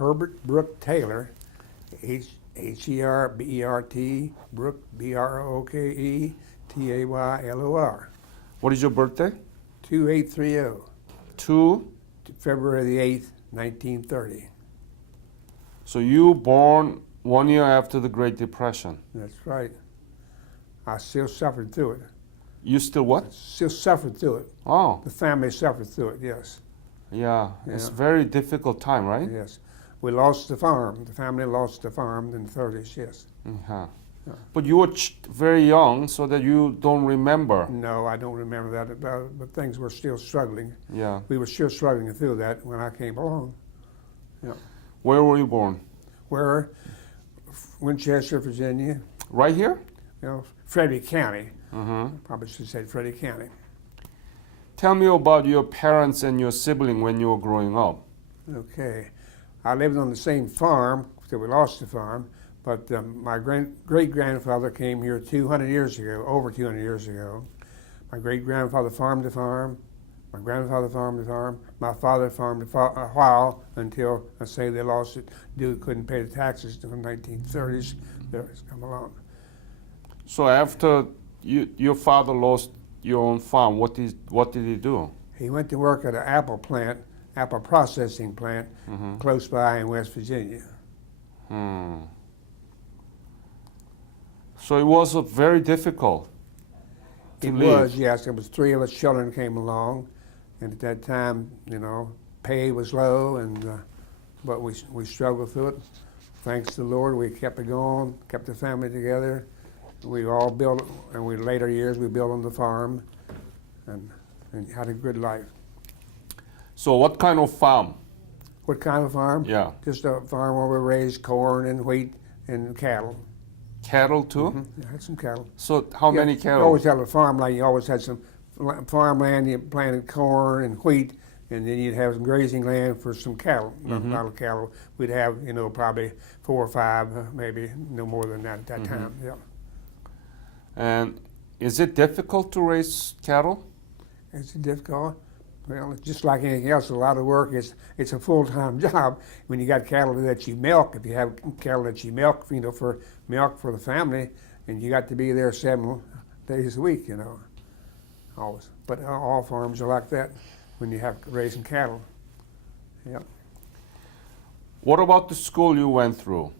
Herbert Brook Taylor, Herbert, Brook, Broke, What is your birthday? 2830, Two. February the 8th, 1930. So you born 1 year after the Great Depression. That's right. I still suffered through it. You still what? Still suffered through it. Oh, The family suffered through it, yes. yeah. It's Yeah. very difficult time, right? Yes. We lost the farm. The family lost the farm in the 30s, yes. Yeah. Yeah. But you were very young, so that you don't remember. No, I don't remember that, but things were still struggling. Yeah. We were still struggling through that when I came along. Where were you born? Where? Winchester, Virginia, Right here? Frederick County. Mm-hmm. Probably should say Frederick County. Tell me about your parents and your sibling when you were growing up. Okay. I lived on the same farm, so we lost the farm, but my great-grandfather came here 200 years ago, over 200 years ago. My great-grandfather farmed the farm. My grandfather farmed the farm. My father farmed a while until, I say, they lost it, couldn't pay the taxes until the 1930s. It's come along. So after your father lost your own farm, what did he do? He went to work at an apple processing plant, Mm-hmm. close by in West Virginia. So it was very difficult to It live. was, yes. There was 3 of us children came along, and at that time, pay was low, but we struggled through it. Thanks to the Lord, we kept it going, kept the family together. We all built, and later years we built on the farm, and had a good life. So what kind of farm? What kind of farm? Yeah. Just a farm where we raised corn and wheat and cattle. Cattle too? I had some cattle. So how many You cattle? always had a farmland. You always had some farmland. You planted corn and wheat, and then you'd have some grazing land for some cattle. Not a lot of cattle. We'd have, probably 4 or 5, maybe no more than that at that time. Yeah. And is it difficult to raise cattle? It's difficult. Well, it's just like anything else. A lot of work. It's a full-time job. When you got cattle that you milk, if you have cattle that you milk, for milk for the family, and you got to be there 7 days a week, always. But all farms are like that when you have raising cattle. Yeah. What about the school you went through?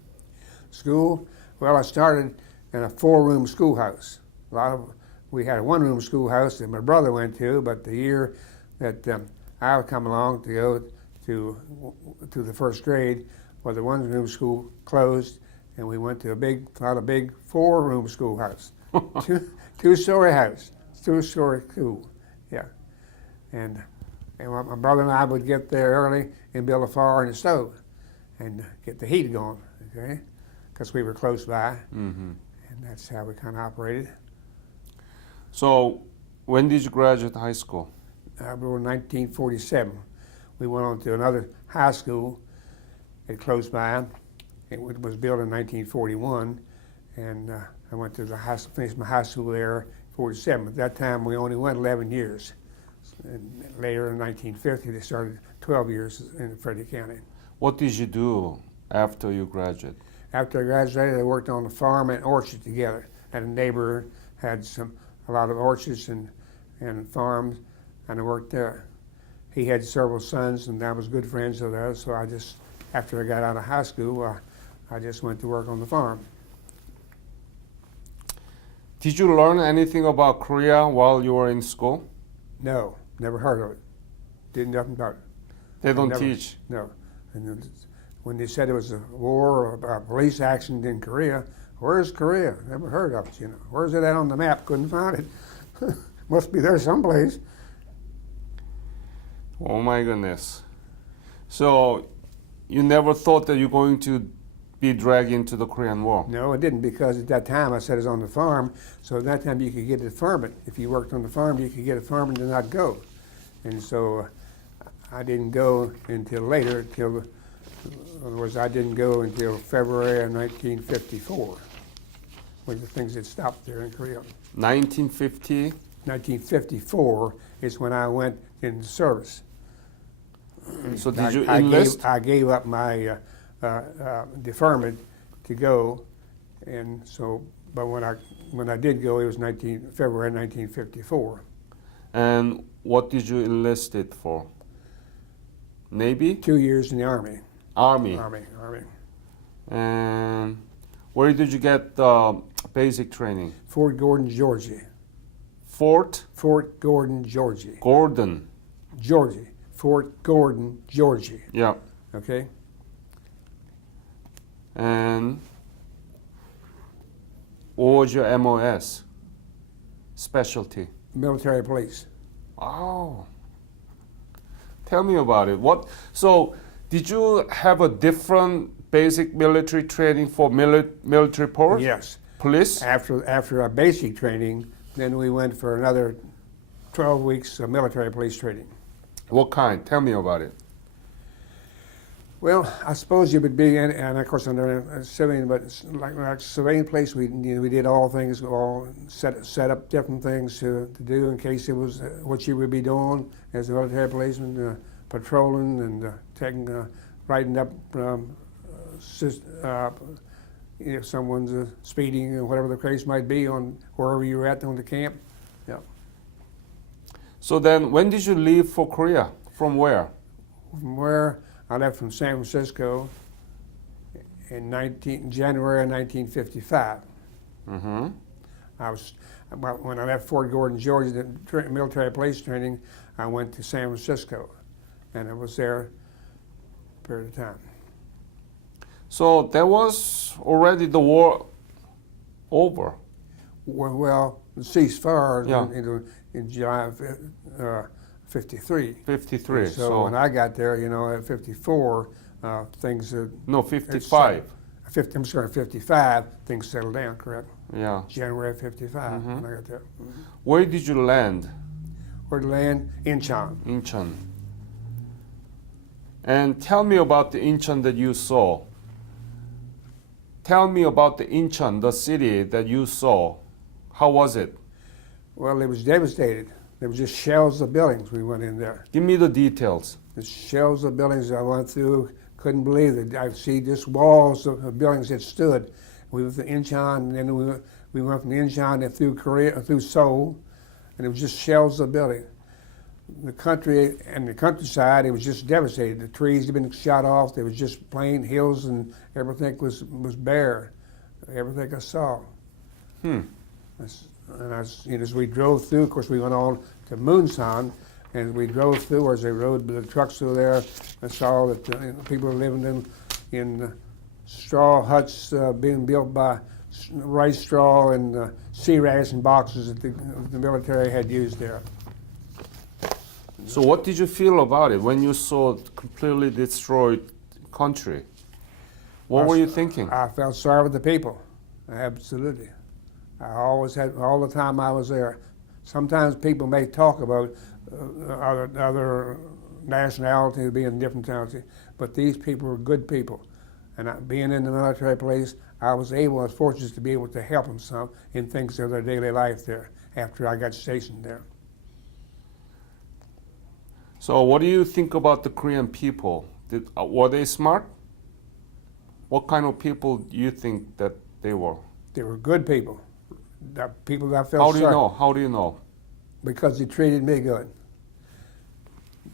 School. Well, I started in a 4-room schoolhouse. We had a 1-room schoolhouse that my brother went to, but the year that I would come along to go to the first grade, well, the 1-room school closed, and we went to a big 4-room schoolhouse, two-story house, 2-story school, yeah. And my brother and I would get there early and build a fire and a stove, and get the heat going, okay, because we were close by, and that's how we kind of operated. So when did you graduate high school? In 1947. We went on to another high school close by. It was built in 1941, and I went to finished my high school there in 47. At that time, we only went 11 years. And later in 1950, they started 12 years in Frederick County. What did you do after you graduated? After I graduated, I worked on the farm and orchard together. And a neighbor had a lot of orchards and farms, and I worked there. He had several sons, and I was good friends with those, so after I got out of high school, I just went to work on the farm. Did you learn anything about Korea while you were in school? No, never heard of it. Didn't nothing about it. They don't teach. No. And when they said it was a war or a police action in Korea, where's Korea? Never heard of it, Where's it at on the map? Couldn't find it. Must be there someplace. Oh my goodness. So you never thought that you're going to be dragged into the Korean War? No, I didn't, because at that time I said it was on the farm, so at that time you could get a deferment. If you worked on the farm, you could get a deferment and not go. And so I didn't go until later, I didn't go until February of 1954, when the things had stopped there in Korea. 1950? 1954 is when I went into service. So did you enlist? I gave up my deferment to go, and so. But when I did go, it was February 1954. And what did you enlist it for? Navy? 2 years in the Army. Army. Army. And where did you get basic training? Fort Gordon, Georgia. Fort Gordon, Georgia. Gordon. Georgia. Fort Gordon, Georgia. Yeah. Okay. And what was your MOS? Specialty? Military police. Oh. Tell me about it. So, did you have a different basic military training for military force? Yes. Police? After our basic training, then we went for another 12 weeks of military police training. What kind? Tell me about it. Well, I suppose you would be in, and of course under a civilian, but like civilian place, we did all things, all set up different things to do in case it was what you would be doing as a military policeman, patrolling and writing up if someone's speeding or whatever the case might be on wherever you were at on the camp. Yeah. So then, when did you leave for Korea? From where? From where? I left from San Francisco in January of 1955. Mm-hmm. When I left Fort Gordon, Georgia, the military police training, I went to San Francisco, and I was there a period of time. So there was already the war over. Well, the ceasefire Yeah. in July of 53. 53. So when I got there, at 54, things had... No, 55. I'm sorry, 55, things settled down, correct? Yeah. January of 55 when I got there. Where did you land? Where to land? Incheon. Incheon. And tell me about the Incheon that you saw. Tell me about the Incheon, the city that you saw. How was it? Well, it was devastated. There was just shells of buildings. We went in there. Give me the details. The shells of buildings I went through, couldn't believe it. I see just walls of buildings that stood. We went to Incheon, and then we went from Incheon and through Korea, through Seoul, and it was just shells of buildings. The country and the countryside, it was just devastated. The trees had been shot off. There was just plain hills, and everything was bare. Everything I saw. And as we drove through, of course, we went on to Moonsan, and we drove through as they rode the trucks through there. I saw that people were living in straw huts being built by rice straw and sea ration boxes that the military had used there. So what did you feel about it when you saw completely destroyed country? What were you thinking? I felt sorry for the people, absolutely. I always had, all the time I was there. Sometimes people may talk about other nationalities being different towns, but these people were good people. And being in the military police, I was fortunate to be able to help them some in things of their daily life there after I got stationed there. So what do you think about the Korean people? Were they smart? What kind of people do you think that they were? They were good people. The people that I felt How do you sorry. know? How do you know? Because they treated me good.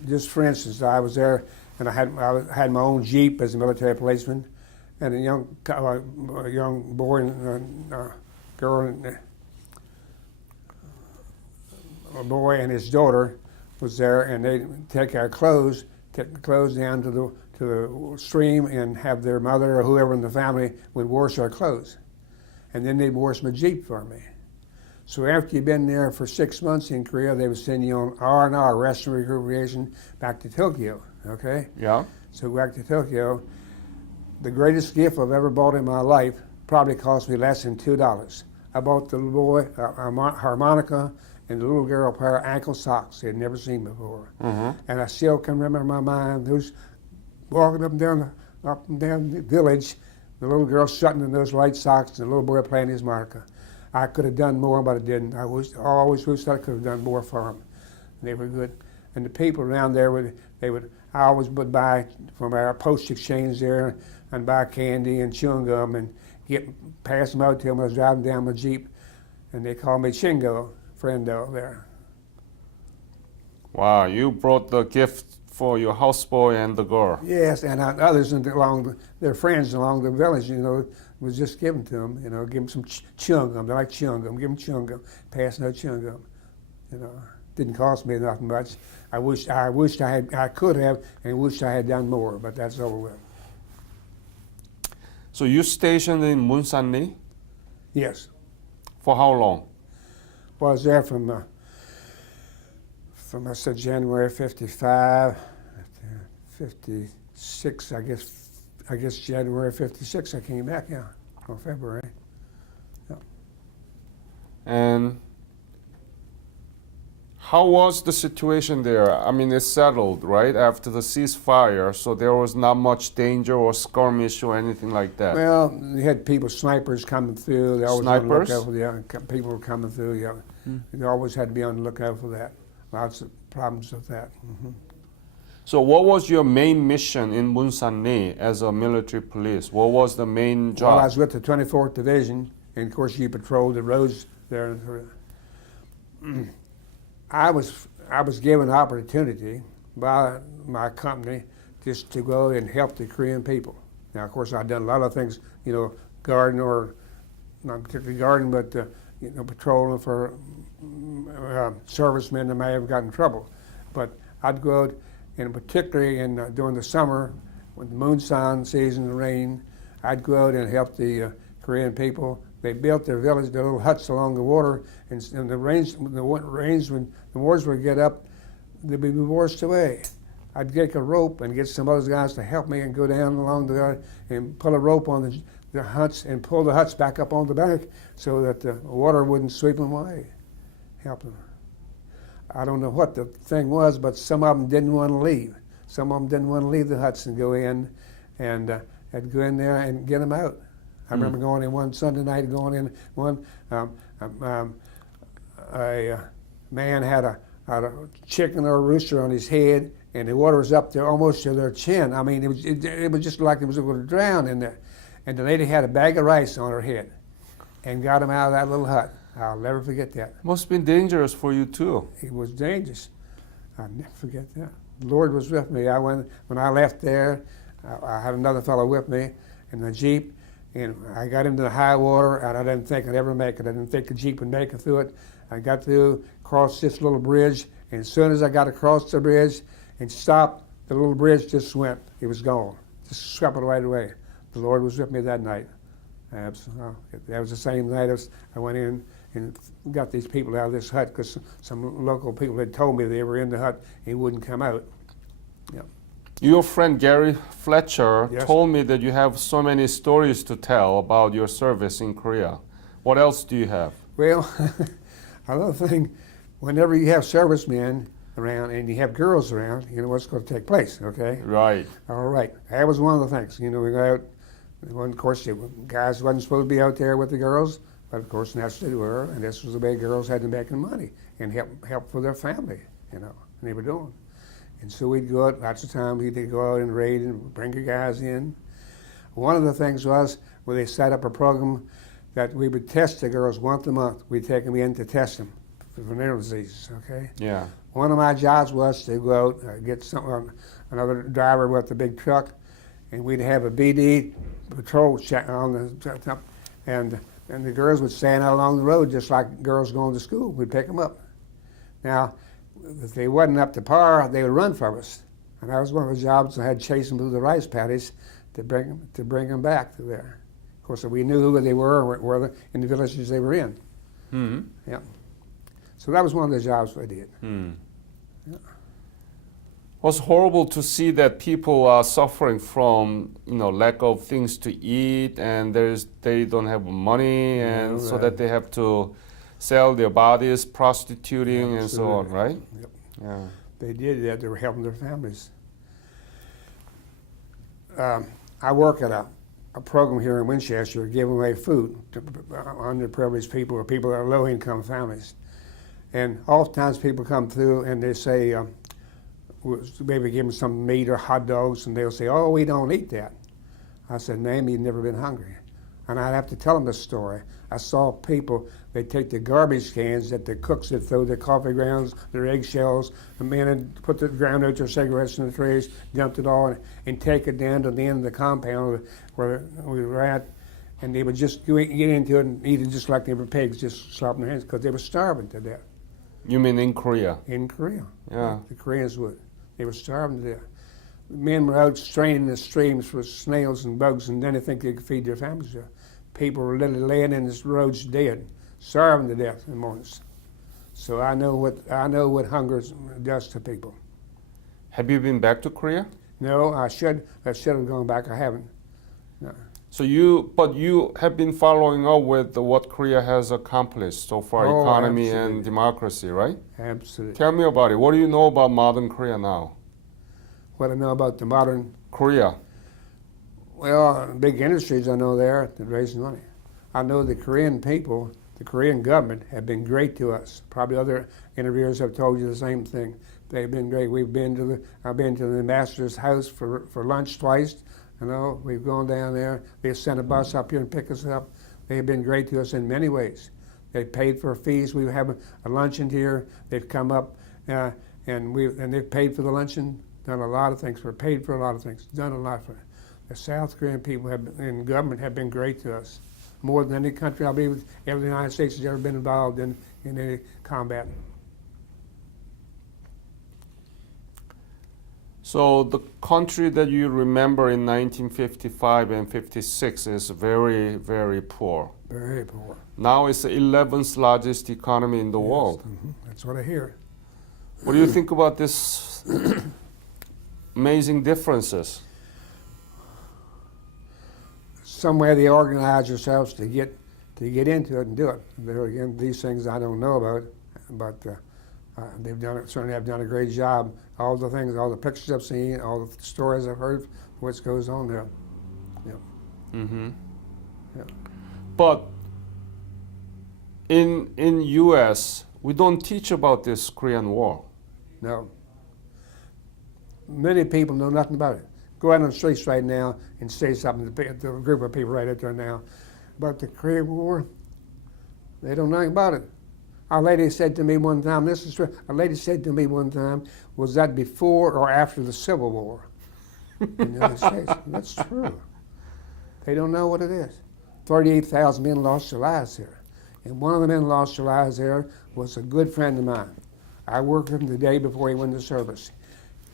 Just for instance, I was there and I had my own Jeep as a military policeman, and a young boy and girl, a boy and his daughter was there, and they'd take the clothes down to the stream and have their mother or whoever in the family would wash our clothes. And then they'd wash my Jeep for me. So after you've been there for 6 months in Korea, they would send you on R&R, rest and recuperation, back to Tokyo, okay? Yeah. So back to Tokyo. The greatest gift I've ever bought in my life probably cost me less than $2. I bought the little boy a harmonica and the little girl a pair of ankle socks they'd never seen before. And I still can remember in my mind who's walking up and down the village, the little girl strutting in those white socks and the little boy playing his harmonica. I could have done more, but I didn't. I always wished I could have done more for them. They were good. And the people around there I always would buy from our post exchange there and buy candy and chewing gum and pass them out to them. I was driving down my Jeep, and they called me Chingo, friendo there. Wow, you brought the gift for your houseboy and the girl. Yes, and others their friends along the village, was just given to them, give them some chewing gum. They like chewing gum. Give them chewing gum. Passing out chewing gum. Didn't cost me nothing much. I wished I could have, and wished I had done more, but that's over with. So you stationed in Munsanli Yes. for how long? Well, I was there from I said January 55, 56, I guess January 56 I came back, or February. Yeah. And how was the situation there? I mean, it settled, right, after the ceasefire, so there was not much danger or skirmish or anything like that. Well, they had snipers coming through. They always Snipers? on the lookout for people were coming through, They always had to be on the lookout for that. Lots of problems with that. Mm-hmm. So what was your main mission in Munsanli as a military police? What was the main job? Well, I was with the 24th Division, and of course you patrolled the roads there. I was given an opportunity by my company just to go and help the Korean people. Now, of course, I've done a lot of things, garden, or not particularly garden, but patrolling for servicemen that may have gotten in trouble. But I'd go out, and particularly during the summer, when the moonshine season, the rain, I'd go out and help the Korean people. They built their village, their little huts along the water, and when the waters would get up, they'd be washed away. I'd take a rope and get some other guys to help me and go down along the and put a rope on the huts and pull the huts back up on the bank so that the water wouldn't sweep them away. Help them. I don't know what the thing was, but some of them didn't want to leave. Some of them didn't want to leave the huts and go in, and I'd go in there and get them out. I remember going in one Sunday night, a man had a chicken or a rooster on his head, and the water was up there almost to their chin. I mean, it was just like it was going to drown in there. And the lady had a bag of rice on her head and got him out of that little hut. I'll never forget that. Must have been dangerous for you too. It was dangerous. I'll never forget that. The Lord was with me. When I left there, I had another fellow with me in the Jeep, and I got into the high water, and I didn't think I'd ever make it. I didn't think the Jeep would make it through it. I got through, crossed this little bridge, and as soon as I got across the bridge and stopped, the little bridge just went. It was gone. Just swept it right away. The Lord was with me that night. That was the same night I went in and got these people out of this hut, because some local people had told me they were in the hut and he wouldn't come out. Yeah. Your friend Gary Fletcher Yes. told me that you have so many stories to tell about your service in Korea. What else do you have? Well, another thing, whenever you have servicemen around and you have girls around, you know what's going to take place, okay? Right. All right. That was one of the things. We go out, of course, the guys wasn't supposed to be out there with the girls, but of course, naturally they were, and this was the way girls had to make money and help for their family, and they were doing. And so we'd go out, lots of times we'd go out and raid and bring the guys in. One of the things was where they set up a program that we would test the girls once a month. We'd take them in to test them for venereal diseases, okay? Yeah. One of my jobs was to go out, get another driver with a big truck, and we'd have a BD patrol check on the top, and the girls would stand out along the road just like girls going to school. We'd pick them up. Now, if they wasn't up to par, they would run from us. And that was one of the jobs I had, to chase them through the rice paddies to bring them back to there. Of course, we knew who they were in the villages they were in. Mm-hmm. Yeah. So that was one of the jobs I did. Mm. Yeah. It was horrible to see that people are suffering from, lack of things to eat, and they don't have money, and so that they have to sell their bodies, prostituting, and so on, right? Yep. Yeah. They did that. They were helping their families. I work at a program here in Winchester giving away food to underprivileged people or people that are low-income families. And oftentimes people come through and they say, maybe give them some meat or hot dogs, and they'll say, "Oh, we don't eat that." I said, "Name, you've never been hungry." And I'd have to tell them the story. I saw people, they take the garbage cans that the cooks would throw their coffee grounds, their eggshells, and men would put the groundnuts or cigarettes in the trays, dumped it all, and take it down to the end of the compound where we were at, and they would just get into it and eat it just like they were pigs, just slopping their hands, because they were starving to death. You mean in Korea? In Korea. Yeah. The Koreans would. They were starving to death. Men were out straining the streams for snails and bugs, and then they think they could feed their families there. People were literally laying in the roads dead, starving to death in the mornings. So I know what hunger does to people. Have you been back to Korea? No, I should have gone back. I haven't. No. So you have been following up with what Korea has accomplished so far, Oh, economy absolutely. and democracy, right? Absolutely. Tell me about it. What do you know about modern Korea now? What I know about the modern, Korea. well, big industries I know there that raise money. I know the Korean people, the Korean government have been great to us. Probably other interviewers have told you the same thing. They've been great. I've been to the ambassador's house for lunch twice. You know, we've gone down there. They sent a bus up here and pick us up. They've been great to us in many ways. They paid for fees. We have a luncheon here. They've come up and they've paid for the luncheon. Done a lot of things. We're paid for a lot of things. Done a lot for it. The South Korean people in government have been great to us, more than any country I believe ever the United States has ever been involved in any combat. So the country that you remember in 1955 and 56 is very, very poor. Very poor. Now it's the 11th largest economy in the world. Mm-hmm. That's what I hear. What do you think about this amazing differences? Some way they organize themselves to get into it and do it. There again, these things I don't know about, but they've certainly have done a great job. All the things, all the pictures I've seen, all the stories I've heard, what goes on there. Yeah. Mm-hmm. Yeah. But in U.S., we don't teach about this Korean War. No. Many people know nothing about it. Go out on the streets right now and say something to a group of people right out there now about the Korean War. They don't know anything about it. A lady said to me one time, this is true, a lady said to me one time, was that before or after the Civil War in the United States? That's true. They don't know what it is. 38,000 men lost their lives there. And one of the men lost their lives there was a good friend of mine. I worked with him the day before he went to service.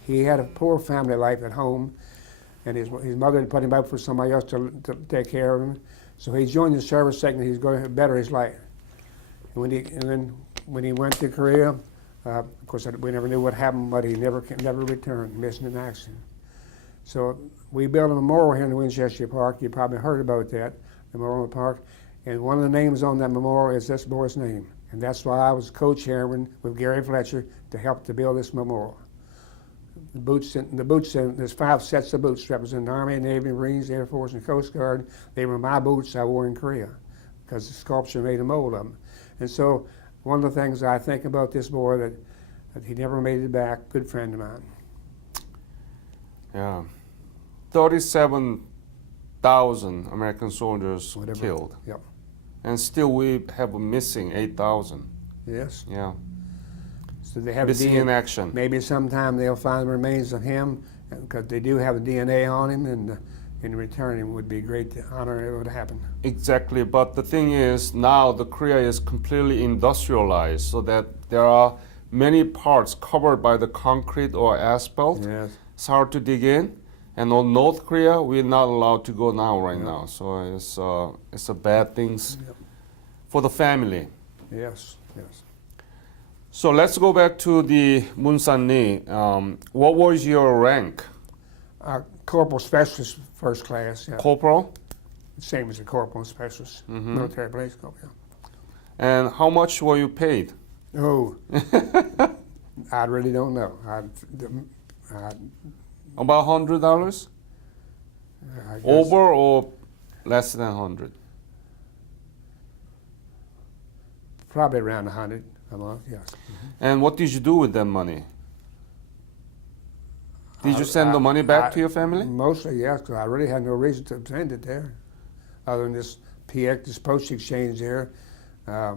He had a poor family life at home, and his mother had put him up for somebody else to take care of him. So he joined the service thinking he's going to better his life. And then when he went to Korea, of course we never knew what happened, but he never returned, missing an accident. So we built a memorial here in Winchester Park. You probably heard about that, the Memorial Park. And one of the names on that memorial is this boy's name. And that's why I was co-chairman with Gary Fletcher to help to build this memorial. The boots, there's 5 sets of boots representing the Army, Navy, Marines, Air Force, and Coast Guard. They were my boots I wore in Korea because the sculpture made a mold of them. And so one of the things I think about this boy that he never made it back, good friend of mine. Yeah. 37,000 American soldiers Whatever. killed. Yep. And still we have a missing 8,000. Yes. Yeah. So they have Missing in action. Maybe sometime they'll find the remains of him because they do have a DNA on him, and in return it would be great to honor it would happen. Exactly, but the thing is now the Korea is completely industrialized so that there are many parts covered by the concrete or asphalt. Yes. It's hard to dig in. And on North Korea, we're not allowed to go now right Yep. now. So it's a bad things Yep. for the family. Yes. Yes. So let's go back to the Munsan Ni. What was your rank? Corporal specialist, first class. Yeah. Corporal? Same as a corporal specialist, military police corporal. And how much were you paid? Oh, I really don't know. About $100? I guess Over or less than 100? probably around 100 a month. Yes. And what did you do with that money? Did you send the money back to your family? Mostly, yes, because I really had no reason to send it there, other than this PX, this post exchange there. I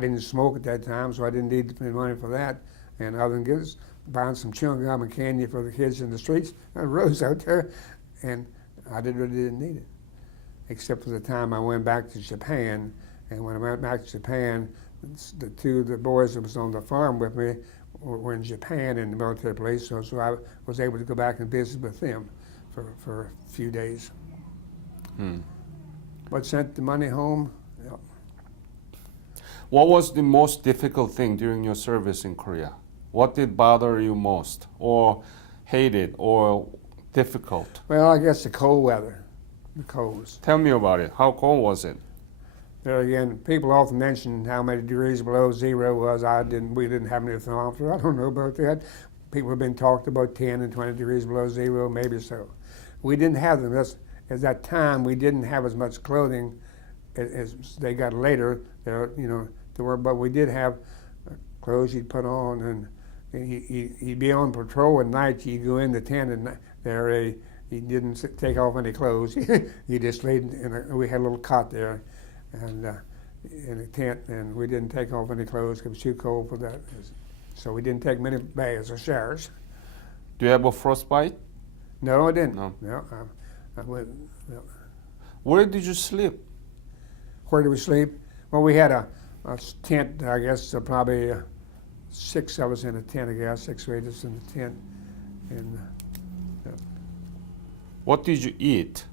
didn't smoke at that time, so I didn't need to spend money for that. And other than buying some chewing gum and candy for the kids in the streets on the roads out there, and I really didn't need it, except for the time I went back to Japan. And when I went back to Japan, the two of the boys that was on the farm with me were in Japan in the military police, so I was able to go back and visit with them for a few days. But sent the money home. Yeah. What was the most difficult thing during your service in Korea? What did bother you most, or hated, or difficult? Well, I guess the cold weather, the colds. Tell me about it. How cold was it? There again, people often mention how many degrees below zero was. We didn't have any thermometer. I don't know about that. People have been talked about 10 and 20 degrees below zero, maybe so. We didn't have them. At that time, we didn't have as much clothing as they got later. But we did have clothes you'd put on, and you'd be on patrol at night. You'd go in the tent, and he didn't take off any clothes. He just laid we had a little cot there, and in a tent, and we didn't take off any clothes because it was too cold for that. So we didn't take many baths or showers. Do you have a frostbite? No, I didn't. No. I went, no. Where did you sleep? Where did we sleep? Well, we had a tent, I guess, probably 6 of us in a tent, I guess, 6 or 8 of us in the tent. And What did you eat?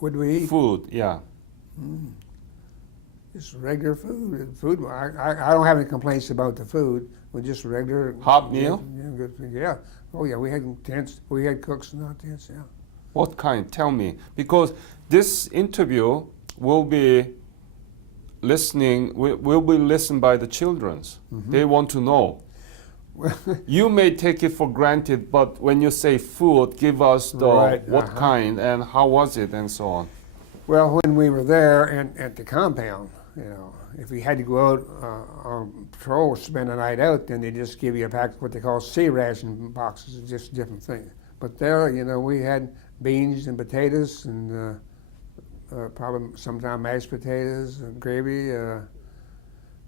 what did we eat? Food, yeah. Just regular food. I don't have any complaints about the food. We just regular Hot meal? Yeah, good food. Yeah. Oh yeah, we had tents. We had cooks in our tents. Yeah. What kind? Tell me. Because this interview will be listened by the childrens. They want to know. You may take it for granted, but when you say food, give us what kind and how was it and so on. Well, when we were there and at the compound, if we had to go out on patrol, spend a night out, then they just give you a pack of what they call sea ration boxes. It's just a different thing. But there, we had beans and potatoes and probably sometimes mashed potatoes and gravy.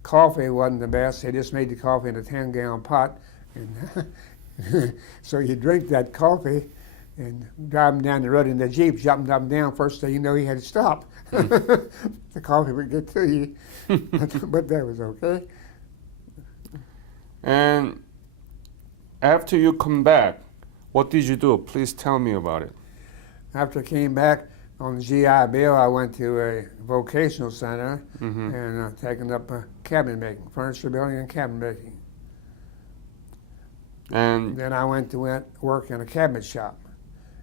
Coffee wasn't the best. They just made the coffee in a 10-gallon pot. And so you drink that coffee and driving down the road in the Jeep, jumping up and down. First thing you know, you had to stop. The coffee would get to you. But that was okay. And after you come back, what did you do? Please tell me about it. After I came back on the GI Bill, I went to a vocational center and taken up cabinet making, furniture building and cabinet making. And then I went to work in a cabinet shop.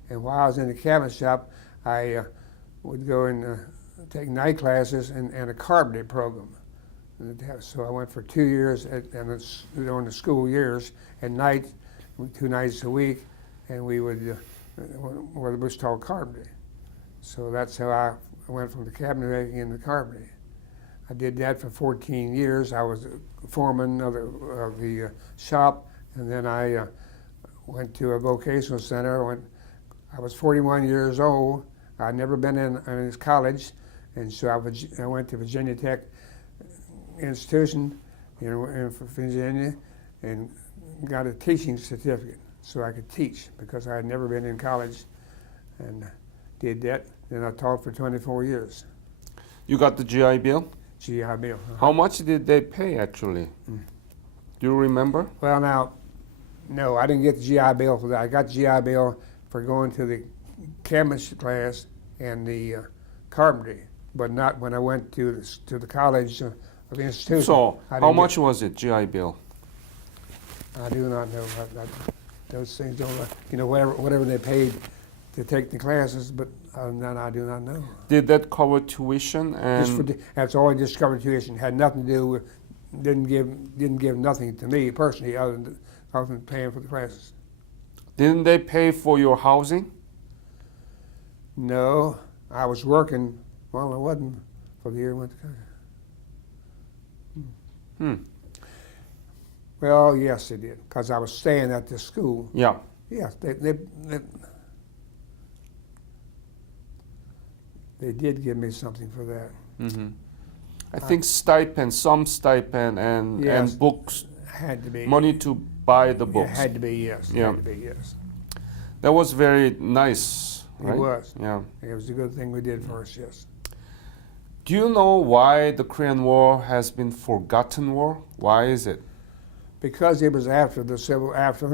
And while I was in the cabinet shop, I would go and take night classes and a carpentry program. So I went for 2 years during the school years at night, 2 nights a week, and we would what it was called carpentry. So that's how I went from the cabinet making into carpentry. I did that for 14 years. I was foreman of the shop, and then I went to a vocational center. I was 41 years old. I'd never been in college, and so I went to Virginia Tech Institution in Virginia and got a teaching certificate so I could teach because I had never been in college, and did that. Then I taught for 24 years. you got the GI Bill? GI Bill. How much did they pay actually? Do you remember? Well, now, no, I didn't get the GI Bill for that. I got the GI Bill for going to the cabinet class and the carpentry, but not when I went to the college of the institution. So, how much was it, GI Bill? I do not know. Those things don't, whatever they paid to take the classes, but other than that, I do not know. Did that cover tuition? And That's all I discovered tuition. Had nothing to do with, didn't give nothing to me personally other than paying for the classes. Didn't they pay for your housing? No, I was working. Well, I wasn't for the year I went to college. Well, yes, they did, because I was staying at the school. Yeah. Yes, they did give me something for that. Hmm. I think stipend, some stipend, and Yes. books, Had to be. money to buy the It books. had to be, yes. Yeah. Had to be, yes. That was very nice, right? It was. Yeah. It was a good thing we did for us, yes. Do you know why the Korean War has been forgotten war? Why is it? Because it was after after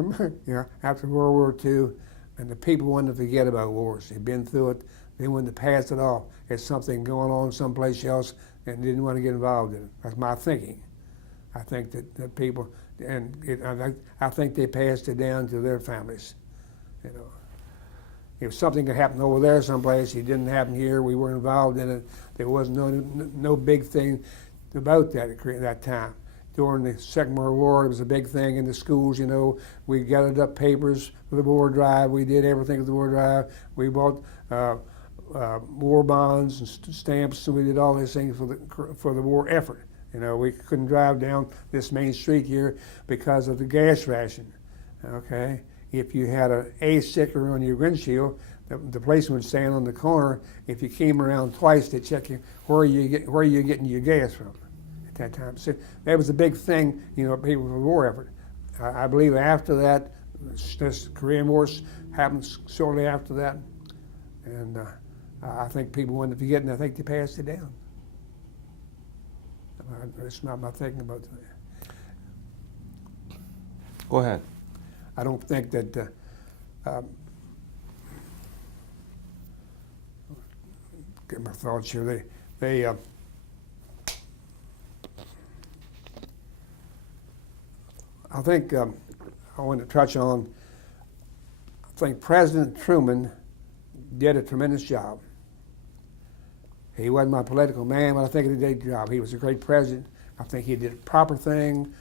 World War II, and the people wanted to forget about wars. They'd been through it. They wanted to pass it off as something going on someplace else, and didn't want to get involved in it. That's my thinking. I think that people, I think they passed it down to their families. You know, if something could happen over there someplace, it didn't happen here. We weren't involved in it. There was no big thing about that at that time. During the Second World War, it was a big thing in the schools. You know, we gathered up papers for the war drive. We did everything for the war drive. We bought war bonds and stamps. So we did all these things for the war effort. You know, we couldn't drive down this main street here because of the gas ration. Okay, if you had an A sticker on your windshield, the policeman would stand on the corner. If you came around twice, to check you where are you getting your gas from at that time. So that was a big thing. You know, people for the war effort. I believe after that, this Korean War happened shortly after that, and I think people wanted to forget, and I think they passed it down. That's not my thinking about that. Go ahead. I don't think that get my thoughts here. They I think I want to touch on. I think President Truman did a tremendous job. He wasn't my political man, but I think he did a good job. He was a great president. I think he did the proper thing.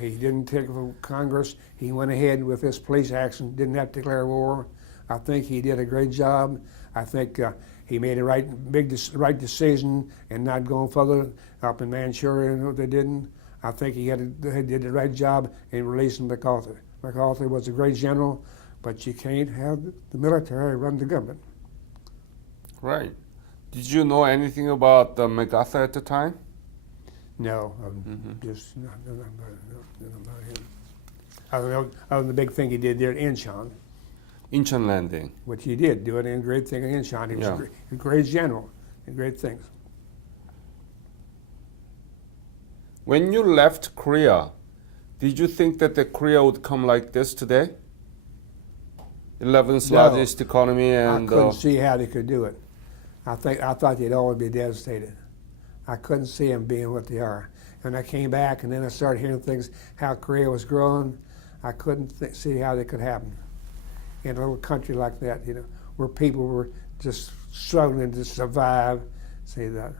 He didn't take over Congress. He went ahead with this police action, didn't have to declare war. I think he did a great job. I think he made a right decision and not going further up in Manchuria. You know, they didn't. I think he did the right job in releasing MacArthur. MacArthur was a great general, but you can't have the military run the government. Right. Did you know anything about MacArthur at the time? No, just no, about him. Other than the big thing he did there at Incheon, Incheon landing. which he did do it in great thing in Incheon. He was Yeah. a great general and great things. When you left Korea, did you think that Korea would come like this today? 11th No. largest economy, I and couldn't see how they could do it. I thought they'd always be devastated. I couldn't see them being what they are. And I came back, and then I started hearing things how Korea was growing. I couldn't see how they could happen in a little country like that, you know, where people were just struggling to survive. See that?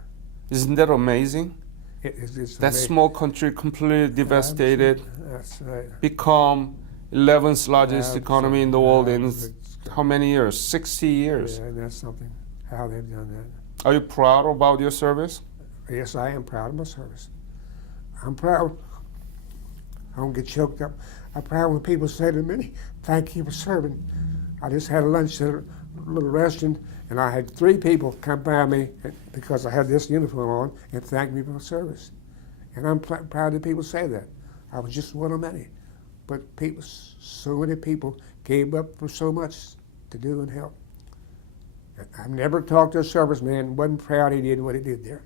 isn't that amazing? It's That amazing. small country completely devastated, That's right. become 11th largest economy in the world in Absolutely. how many years? 60 years. Yeah, and that's something, how they've done that. Are you proud about your service? Yes, I am proud of my service. I'm proud. I don't get choked up. I'm proud when people say to me, thank you for serving. I just had a lunch at a little restaurant, and I had 3 people come by me because I had this uniform on and thank me for my service. And I'm proud that people say that. I was just one of many. But people, so many people gave up for so much to do and help. I've never talked to a serviceman and wasn't proud he did what he did there.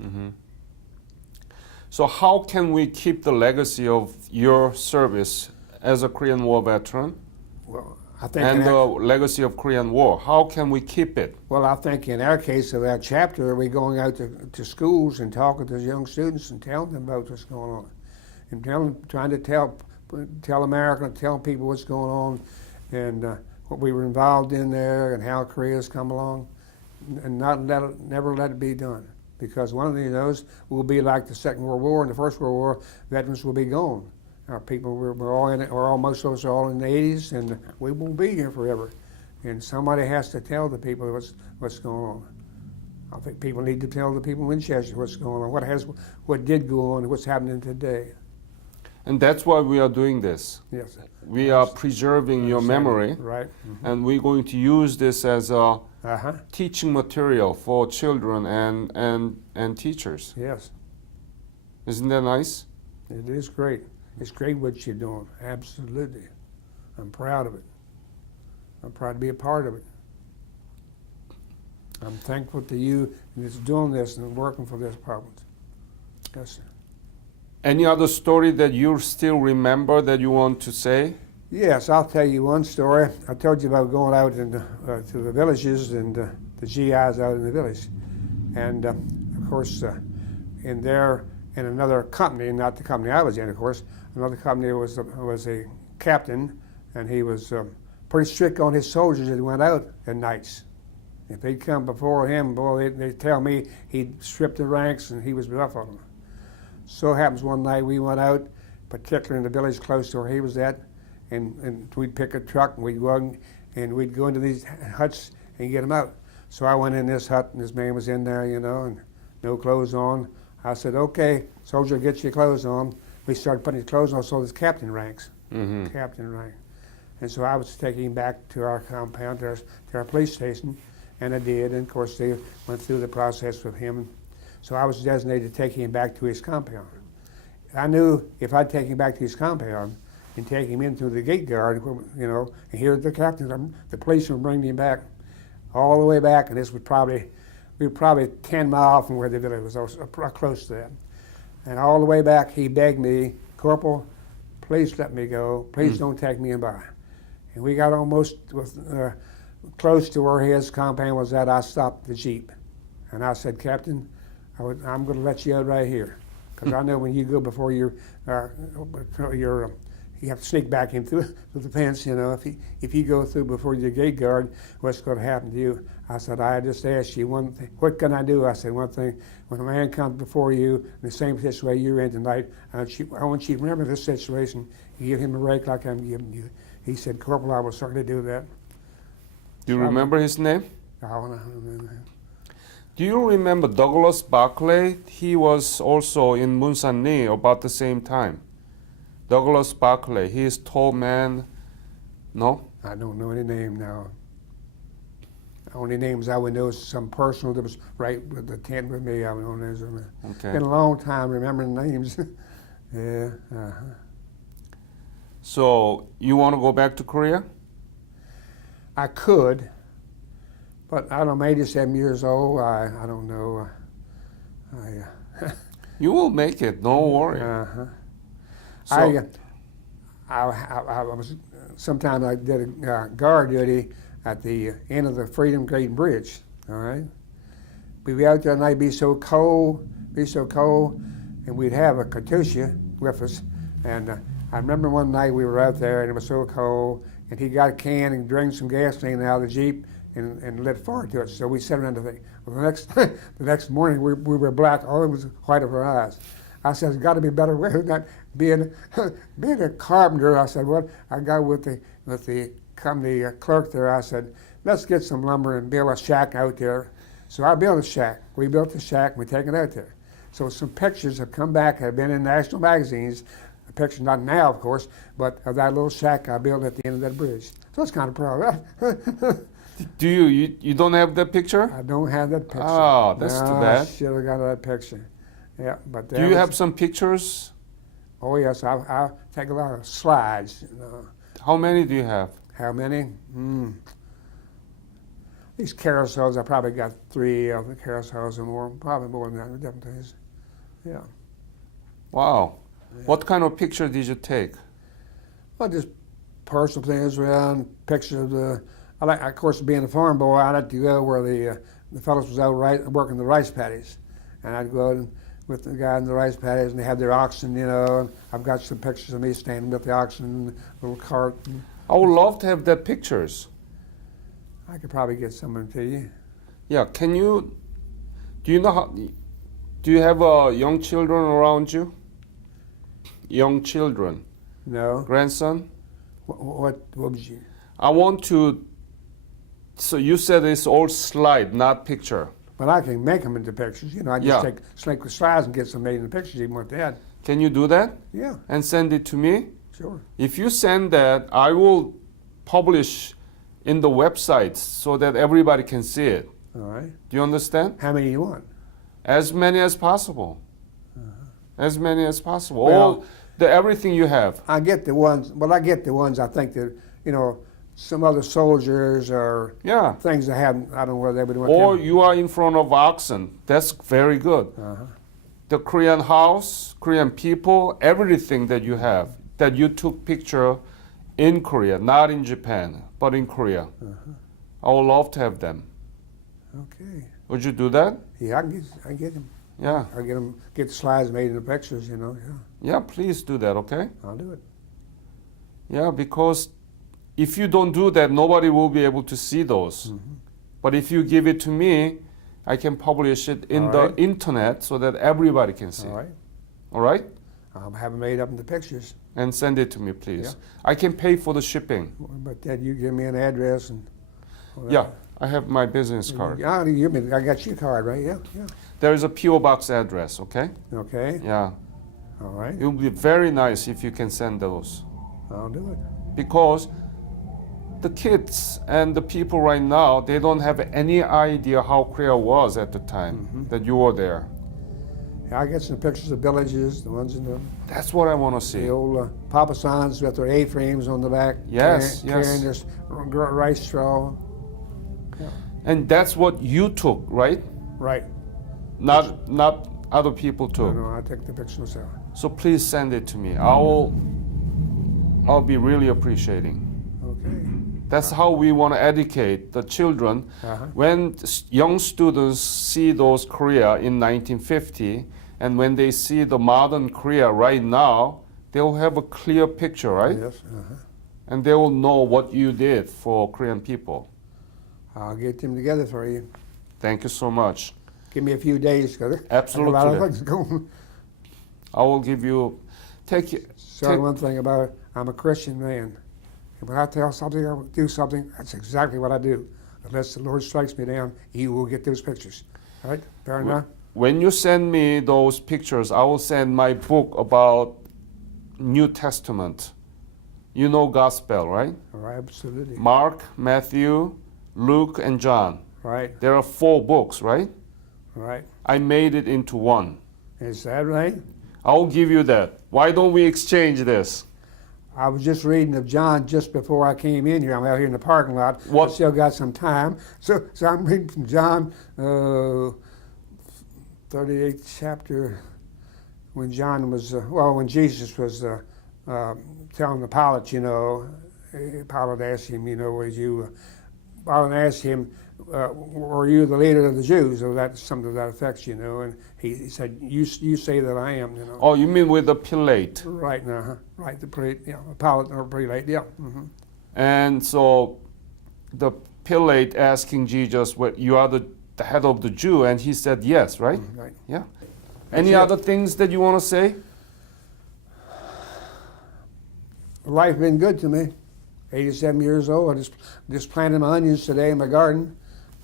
Mm-hmm. So how can we keep the legacy of your service as a Korean War veteran Well, I think and the legacy of Korean War? How can we keep it? Well, I think in our case of our chapter, we're going out to schools and talking to young students and telling them about what's going on, and trying to tell America, tell people what's going on, and what we were involved in there, and how Korea's come along, and never let it be done. Because one of those will be like the Second World War and the First World War. Veterans will be gone. Our people we're all in it, or most of us are all in the 80s, and we won't be here forever. And somebody has to tell the people what's going on. I think people need to tell the people in Winchester what's going on, what did go on, and what's happening today. And that's why we are doing this. Yes. We are preserving your memory, Right. and we're going to use this as a Uh-huh. teaching material for children and teachers. Yes. Isn't that nice? It is great. It's great what you're doing. Absolutely. I'm proud of it. I'm proud to be a part of it. I'm thankful to you and it's doing this and working for this province. Yes, sir. Any other story that you still remember that you want to say? Yes, I'll tell you one story. I told you about going out to the villages and the GIs out in the village. And of course, in another company, not the company I was in, of course, another company was a captain, and he was pretty strict on his soldiers that went out at nights. If they'd come before him, boy, they'd tell me he'd strip the ranks and he was rough on them. So happens one night we went out, particularly in the village close to where he was at, and we'd pick a truck and we'd go out and we'd go into these huts and get them out. So I went in this hut and this man was in there, and no clothes on. I said, okay, soldier, get your clothes on. We started putting his clothes on, so there's captain ranks, captain rank. And so I was taking him back to our compound, to our police station, and I did. And of course, they went through the process with him. So I was designated to take him back to his compound. I knew if I'd take him back to his compound and take him into the gate guard, and here the captain, the police would bring him back all the way back, and this was we were probably 10 miles from where the village was, close to that. And all the way back, he begged me, Corporal, please let me go. Please don't take me in by. And we got almost close to where his compound was at. I stopped the Jeep. And I said, Captain, I'm going to let you out right here. Because I know when you go before you have to sneak back in through the fence, if you go through before your gate guard, what's going to happen to you? I said, I just asked you one thing. What can I do? I said, one thing. When a man comes before you in the same situation you're in tonight, I want you to remember this situation. You give him a rake like I'm giving you. He said, Corporal, I will certainly do that. Do you remember his name? I don't remember. Do you remember Douglas Barclay? He was also in Munsanni about the same time. Douglas Barclay, he is tall man. No? I don't know any name now. The only names I would know is some personal that was right with the tent with me. I would know names. Okay. It's been a long time remembering names. Yeah. So you want to go back to Korea? I could, but I don't know, I'm 87 years old. I don't know. You will make it. Don't worry. So, I was sometime I did a guard duty at the end of the Freedom Gate Bridge. All right, we'd be out there and it'd be so cold, and we'd have a Katusha with us. And I remember one night we were out there and it was so cold, and he got a can and drank some gasoline out of the Jeep and lit fire to it. So we sat around the thing. Well, the next morning we were black. All it was white of our eyes. I said, there's got to be a better way than that. Being a carpenter, I said, what? I got with the company clerk there. I said, let's get some lumber and build a shack out there. So I built a shack. We built a shack and we take it out there. So some pictures have come back, have been in national magazines. The picture, not now, of course, but of that little shack I built at the end of that bridge. So I was kind of proud of that. Do you don't have that picture? I don't have that picture. Oh, that's too bad. I should have got that picture. Yeah, but do you have some pictures? Oh yes, I take a lot of slides. How many do you have? How many? These carousels, I probably got 3 of the carousels or more, probably more than that, different things. Yeah. Wow. Yeah. What kind of picture did you take? Well, just personal things around, pictures of the. Of course, being a farm boy, I like to go where the fellows was out working the rice paddies, and I'd go out with the guy in the rice paddies, and they have their oxen, and I've got some pictures of me standing with the oxen in the little cart. I would love to have that pictures. I could probably get some of them to you. Yeah, can you? Do you have young children around you? Young children. No. Grandson. What would you? I want to. So you said it's all slide, not picture. But I can make them into pictures. I just take slick with slides and get some made into pictures even with that. Can you do that Yeah, and send it to me? sure. If you send that, I will publish in the website so that everybody can see it. All right. Do you understand? How many you want? As many as possible. As many as possible. Well- All everything you have. I get the ones. Well, I get the ones I think that some other soldiers or Yeah. things that haven't. I don't know whether they would want. Or them. you are in front of oxen. That's very good. Uh-huh. The Korean house, Korean people, everything that you have, that you took picture in Korea, not in Japan, but in Korea. I would love to have them. Okay. Would you do that? Yeah, I get them. Yeah. I get the slides made into pictures. Yeah, Yeah, please do that, okay? I'll do it. Yeah, because if you don't do that, nobody will be able to see those. But if you give it to me, I can publish it in All the right. internet so that everybody can see. All right. All right? I'll have them made up into pictures. And send it to me, please. I can pay for the shipping. But then you give me an address and. Yeah, I have my business card. Yeah, I got your card, right? Yeah, yeah. There is a PO box address, okay? Okay. Yeah. All right. It would be very nice if you can send those. I'll do it. Because the kids and the people right now, they don't have any idea how Korea was at the time that you were there. I get some pictures of villages, the ones in That's what I want to see. the old Papa Sans with their A-frames on the back. Yes, carrying yes. their rice straw. And that's what you took, right? Right. Not other people took. No, I take the picture myself. So please send it to me. I'll be really appreciating. Okay. That's how we want to educate the children. Uh-huh. When young students see those Korea in 1950, and when they see the modern Korea right now, they'll have a clear picture, right? Yes. Uh-huh. And they will know what you did for Korean people. I'll get them together for you. Thank you so much. Give me a few days, because Absolutely. a lot of things going. I will give you. So one thing about it, I'm a Christian man. And when I tell something, I will do something, that's exactly what I do. Unless the Lord strikes me down, you will get those pictures. All right? Fair enough? When you send me those pictures, I will send my book about New Testament. You know Gospel, right? All right, absolutely. Mark, Matthew, Luke, and John. Right, There are 4 books, right? right. I made it into one. Is that right? I'll give you that. Why don't we exchange this? I was just reading of John just before I came in here. I'm out here in the parking lot. What- I still got some time. So I'm reading from John, 38th chapter, when John was, when Jesus was telling the Pilate, Pilate asked him, Pilate asked him, were you the leader of the Jews? Or that's something to that effect, and he said, you say that I am, Oh, you mean with the Pilate? Right now, huh? Right, the Pilate or prelate, yeah. Mm-hmm. And so the Pilate asking Jesus, "What you are the head of the Jew?" And he said, "Yes," right? Right. Yeah. Any it. other things that you want to say? Life been good to me. 87 years old. I just planted my onions today in my garden.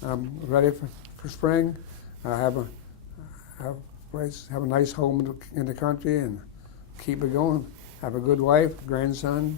I'm ready for spring. I have a place, have a nice home in the country, and keep it going. Have a good wife, grandson.